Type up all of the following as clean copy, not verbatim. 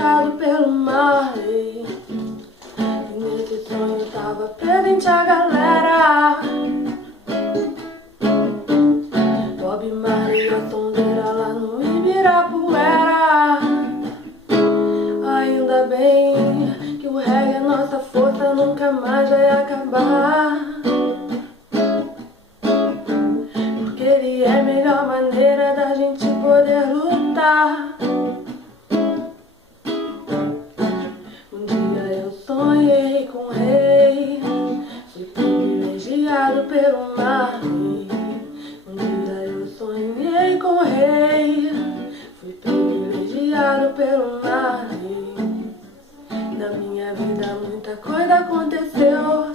privilegiado pelo Marley. E nesse sonho tava presente a galera. Bob Marley, a sondeira lá no Ibirapuera. Ainda bem que o reggae é nossa força, nunca mais vai acabar. Porque ele é a melhor maneira da gente poder lutar. Um dia eu sonhei com o rei, fui privilegiado pelo Marley. Um dia eu sonhei com o rei, fui privilegiado pelo Marley. Na minha vida muita coisa aconteceu.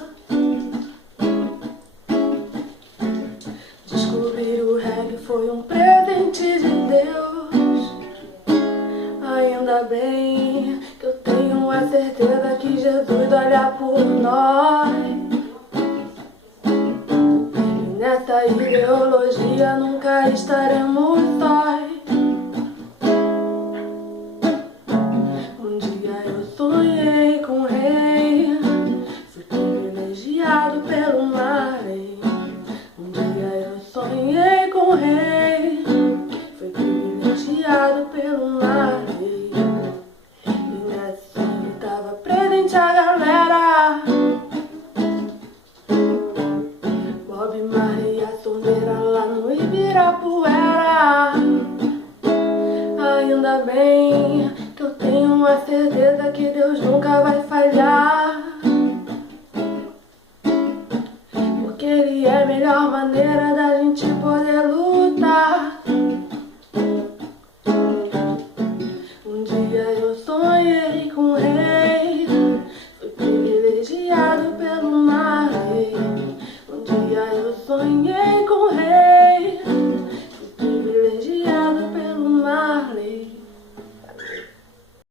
Descobrir o reggae foi um presente de Deus. Ainda bem que eu tenho a certeza que Jesus olha por nós. E nessa ideologia nunca estaremos sós. Um dia eu sonhei com o rei, fui privilegiado pelo Marley. Um dia eu sonhei com o rei, fui privilegiado pelo Marley. E nesse sonho tava presente a galera. Bob Marley, a sondeira lá no Ibirapuera. Ainda bem que eu tenho a certeza que Deus nunca vai falhar. Porque Ele é a melhor maneira da gente poder lutar. Um dia eu sonhei com o rei, fui privilegiado pelo Marley. Um dia eu sonhei